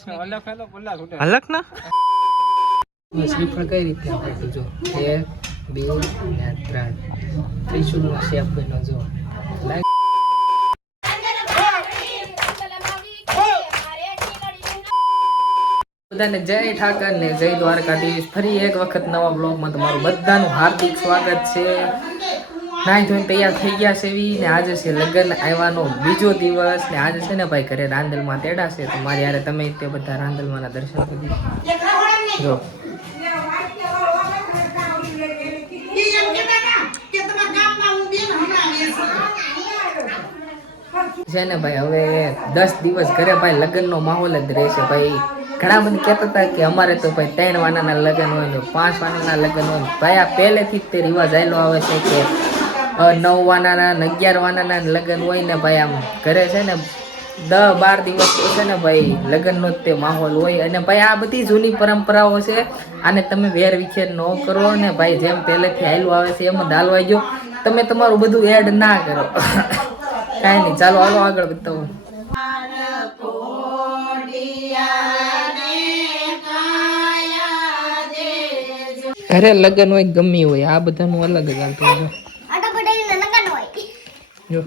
હલક ના શ્રીફળ કઈ રીતે આપેલું જો 1 2 ને 3 ત્રિશુલનો શેપ બન્યો જો બધાને જય ઠાકર ને જય દ્વારકાધીશ. ફરી એક વખત નવા બ્લોગમાં તમારું બધાનું હાર્દિક સ્વાગત છે. નાઈ ધોઈને તૈયાર થઈ ગયા છે ને આજે છે લગ્ન આવ્યાનો બીજો દિવસ ને આજે છે ને ભાઈ ઘરે રાંદલમાં તેડા છે તો મારી યારે તમે તે બધા રાંદલમાંના દર્શન કરી જો છે ને ભાઈ હવે 10 દિવસ ઘરે ભાઈ લગ્નનો માહોલ જ રહેશે ભાઈ. ઘણા બધા કહેતા હતા કે અમારે તો ભાઈ 3 વાનાના લગ્ન હોય ને 5 વાનાના લગ્ન હોય ભાઈ આ પહેલેથી જ તે રિવાજ આવેલો આવે છે કે 9 વાનાના 11 વાનાના લગ્ન હોય ને ભાઈ આમ ઘરે છે ને 10-12 દિવસ તો છે ને ભાઈ લગ્નનો જ તે માહોલ હોય અને ભાઈ આ બધી જૂની પરંપરાઓ છે. આને તમે વેર વિખેર ન કરો ને ભાઈ જેમ પહેલેથી હાલ્યું આવે છે એમ જ હાલવા ગયો. તમે તમારું બધું એડ ના કરો કાંઈ નહીં. ચાલો હાલો આગળ બતાવો. ઘરે લગ્ન હોય ગમી હોય આ બધાનું અલગ જ હાલતું જો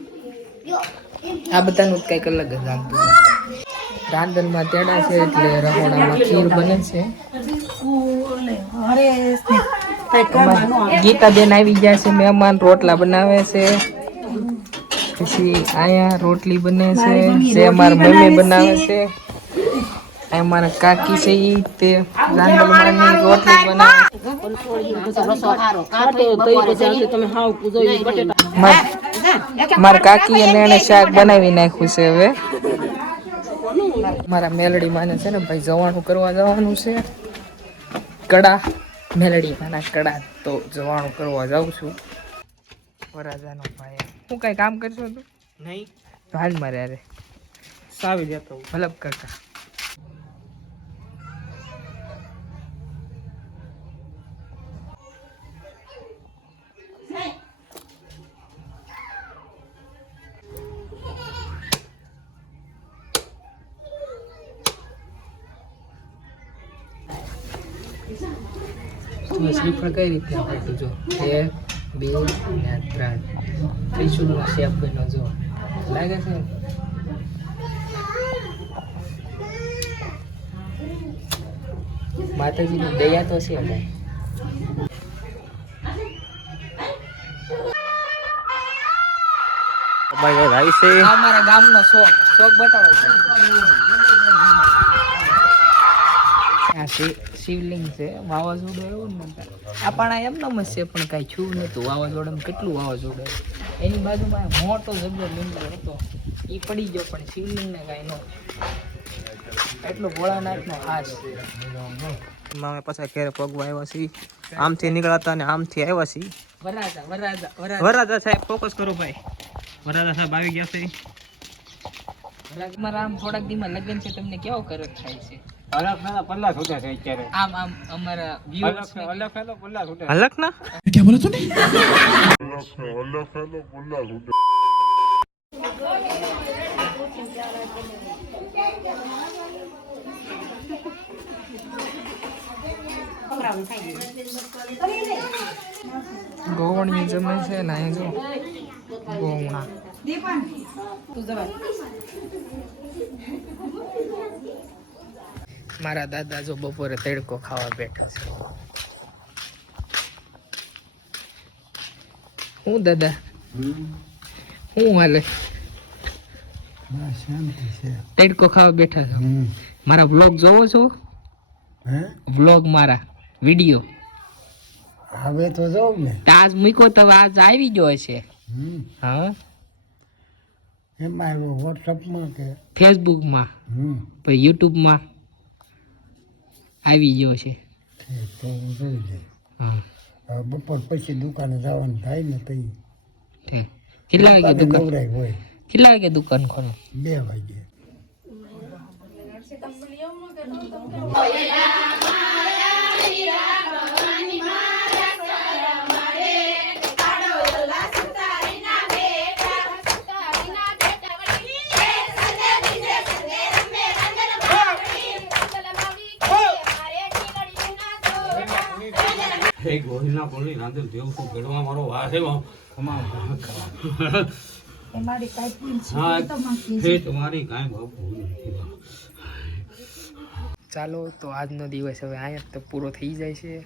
આ બધાનું કંઈક અલગ જ હાલતું. રાંધણમાં તેડા છે એટલે રહોડામાં ખીર બને છે. ગીતાબેન આવી ગયા છે મહેમાન રોટલા બનાવે છે. પછી આયા રોટલી બને છે જે અમારા મમ્મી બનાવે છે. અમારા કાકી છે ઈ તે રાંધણમાં રોટલી બનાવે. મારા કાકી અને એને શાક બનાવી નાખ્યું છે. હવે મારા મેલડી માને છે ને ભાઈ જવાણું કરવા જવાનું છે. કડા મેલડી માના કડા તો જવાણું કરવા જાઉં છું. વરાજાનો ભાઈ હું કઈ કામ કરશો તું નહીં તો હાલ મારે અરે સાવી જતો ભલપ કાકા. શ્રીફળ કઈ રીતે આપેલું જો 1 2 ને 3 ત્રિશુલનો શેપ બન્યો જો લાગે છે. માતાજીની દયા તો છે ભાઈ. અમારા ગામનો શોખ બતાવો છે. શિવલિંગ છે. વાવાઝોડું એવું ને આ પણ એમ નમ છે પણ કાંઈ છું નતું. વાવાઝોડામાં કેટલું વાવાઝોડું એની બાજુમાં મોટો જબર લીમડો હતો એ પડી ગયો પણ શિવલિંગને કાંઈ ન એટલો ભોળાનાથનો હાથ છે. અમે પાછા ઘેરે પગવા આવ્યા છીએ. આમથી નીકળાતા ને આમથી આવ્યા છીએ. વરાજા સાહેબ ફોકસ કરો ભાઈ. વરાજા સાહેબ આવી ગયા છે. મારા આમ થોડાક દીમાં લગ્ન છે તમને કેવો કરો થાય છે. આમ અમારા હલક ના क्या बोला तूने ગોવણી જમે છે ને અહીં જો ગોવણા મારા દાદા જો બપોરે તડકો ખાવા બેઠા છે. હું દાદા હું હાલે તડકો ખાવા બેઠા છો. મારા વ્લોગ જોવો છો? વ્લોગ મારા વિડિયો હવે તો જાવ ને આજ મૂકો તો આજ આવી ગયો છે. હા એમાં આવ્યો વોટ્સઅપમાં કે ફેસબુકમાં પછી યુટ્યુબમાં આવી ગયો છે. તો હું જોઈ લઈશ. હા બપોર પછી દુકાને જવાનું થાય ને તઈ કેટલા વાગે દુકાન નવરાય હોય. કેટલા વાગે દુકાન ખોલો? 2 વાગે. એ ગોળીના કોલી નાંદે દેવ તો ગડવા મારો વાહ છે હા એ તમારી કાંઈ બાપુ નથી. ચાલો તો આજનો દિવસ હવે અહીંયા તો પૂરો થઈ જાય છે.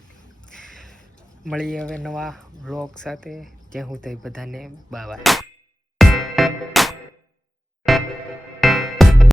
મળીએ હવે નવા વ્લોગ સાથે. જ્યાં હું બધાને બાય.